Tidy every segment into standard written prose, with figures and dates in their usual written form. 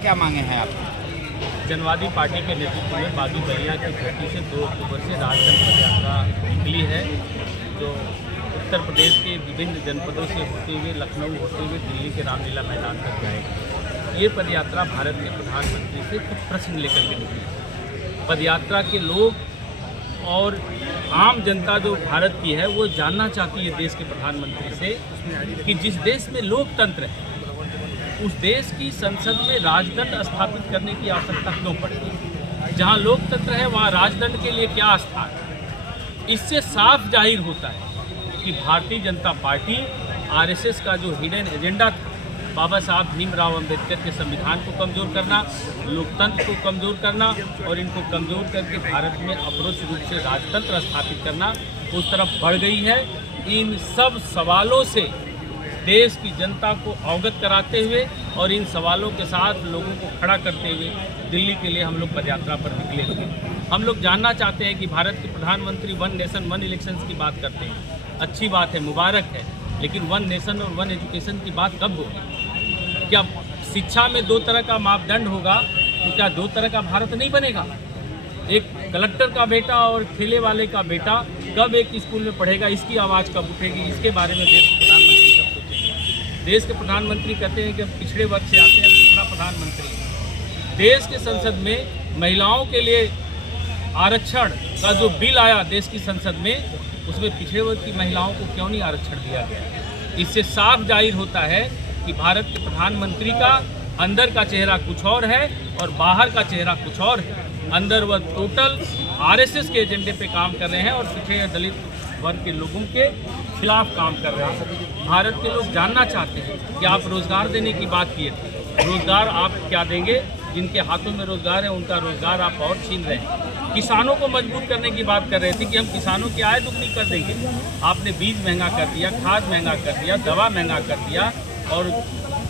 क्या मांगे हैं आप? जनवादी पार्टी के नेतृत्व में बागी बलिया की धरती से 2 अक्टूबर से राजदंड पद यात्रा निकली है, जो उत्तर प्रदेश के विभिन्न जनपदों से होते हुए लखनऊ होते हुए दिल्ली के रामलीला मैदान तक जाएगी। ये पदयात्रा भारत के प्रधानमंत्री से कुछ प्रश्न लेकर के निकली। पदयात्रा के लोग और आम जनता जो भारत की है वो जानना चाहती है देश के प्रधानमंत्री से कि जिस देश में लोकतंत्र है उस देश की संसद में राजदंड स्थापित करने की आवश्यकता क्यों पड़ती? जहां लोकतंत्र है वहां राजदंड के लिए क्या स्थान है? इससे साफ जाहिर होता है कि भारतीय जनता पार्टी आरएसएस का जो हिडन एजेंडा था, बाबा साहब भीमराव अंबेडकर के संविधान को कमज़ोर करना, लोकतंत्र को कमज़ोर करना और इनको कमज़ोर करके भारत में अप्रोच रूप से राजतंत्र स्थापित करना, उस तरफ बढ़ गई है। इन सब सवालों से देश की जनता को अवगत कराते हुए और इन सवालों के साथ लोगों को खड़ा करते हुए दिल्ली के लिए हम लोग पदयात्रा पर निकले हुए। हम लोग जानना चाहते हैं कि भारत के प्रधानमंत्री वन नेशन वन इलेक्शंस की बात करते हैं, अच्छी बात है, मुबारक है, लेकिन वन नेशन और वन एजुकेशन की बात कब होगी? क्या शिक्षा में 2 तरह का मापदंड होगा तो क्या 2 तरह का भारत नहीं बनेगा? एक कलेक्टर का बेटा और ठेले वाले का बेटा कब एक स्कूल में पढ़ेगा, इसकी आवाज़ कब उठेगी? इसके बारे में देश के प्रधानमंत्री कब सोचेंगे? देश के प्रधानमंत्री कहते हैं कि पिछड़े वर्ग से आते हैं, दूसरा प्रधानमंत्री। देश के संसद में महिलाओं के लिए आरक्षण का जो बिल आया देश की संसद में, उसमें पिछड़े वर्ग की महिलाओं को क्यों नहीं आरक्षण दिया गया? इससे साफ जाहिर होता है कि भारत के प्रधानमंत्री का अंदर का चेहरा कुछ और है और बाहर का चेहरा कुछ और है। अंदर वह टोटल आरएसएस के एजेंडे पे काम कर रहे हैं और पिछड़े दलित वर्ग के लोगों के खिलाफ काम कर रहे हैं। भारत के लोग जानना चाहते हैं कि आप रोज़गार देने की बात किए थे, रोज़गार आप क्या देंगे? जिनके हाथों में रोज़गार है उनका रोज़गार आप और छीन रहे हैं। किसानों को मजबूत करने की बात कर रहे थे कि हम किसानों की आय दुगनी कर देंगे। आपने बीज महंगा कर दिया, खाद महंगा कर दिया, दवा महंगा कर दिया और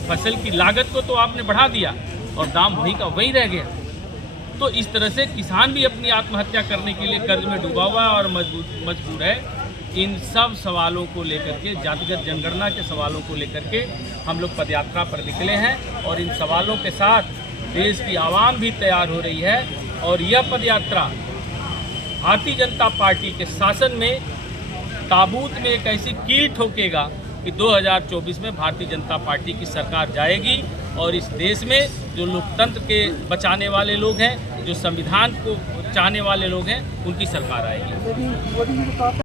फसल की लागत को तो आपने बढ़ा दिया और दाम वही का वही रह गया। तो इस तरह से किसान भी अपनी आत्महत्या करने के लिए कर्ज में डूबा हुआ है और मजबूर है। इन सब सवालों को लेकर के, जातिगत जनगणना के सवालों को लेकर के हम लोग पदयात्रा पर निकले हैं और इन सवालों के साथ देश की आवाम भी तैयार हो रही है। और यह पदयात्रा भारतीय जनता पार्टी के शासन में ताबूत में एक ऐसी कील ठोकेगा कि 2024 में भारतीय जनता पार्टी की सरकार जाएगी और इस देश में जो लोकतंत्र के बचाने वाले लोग हैं, जो संविधान को चाहने वाले लोग हैं, उनकी सरकार आएगी।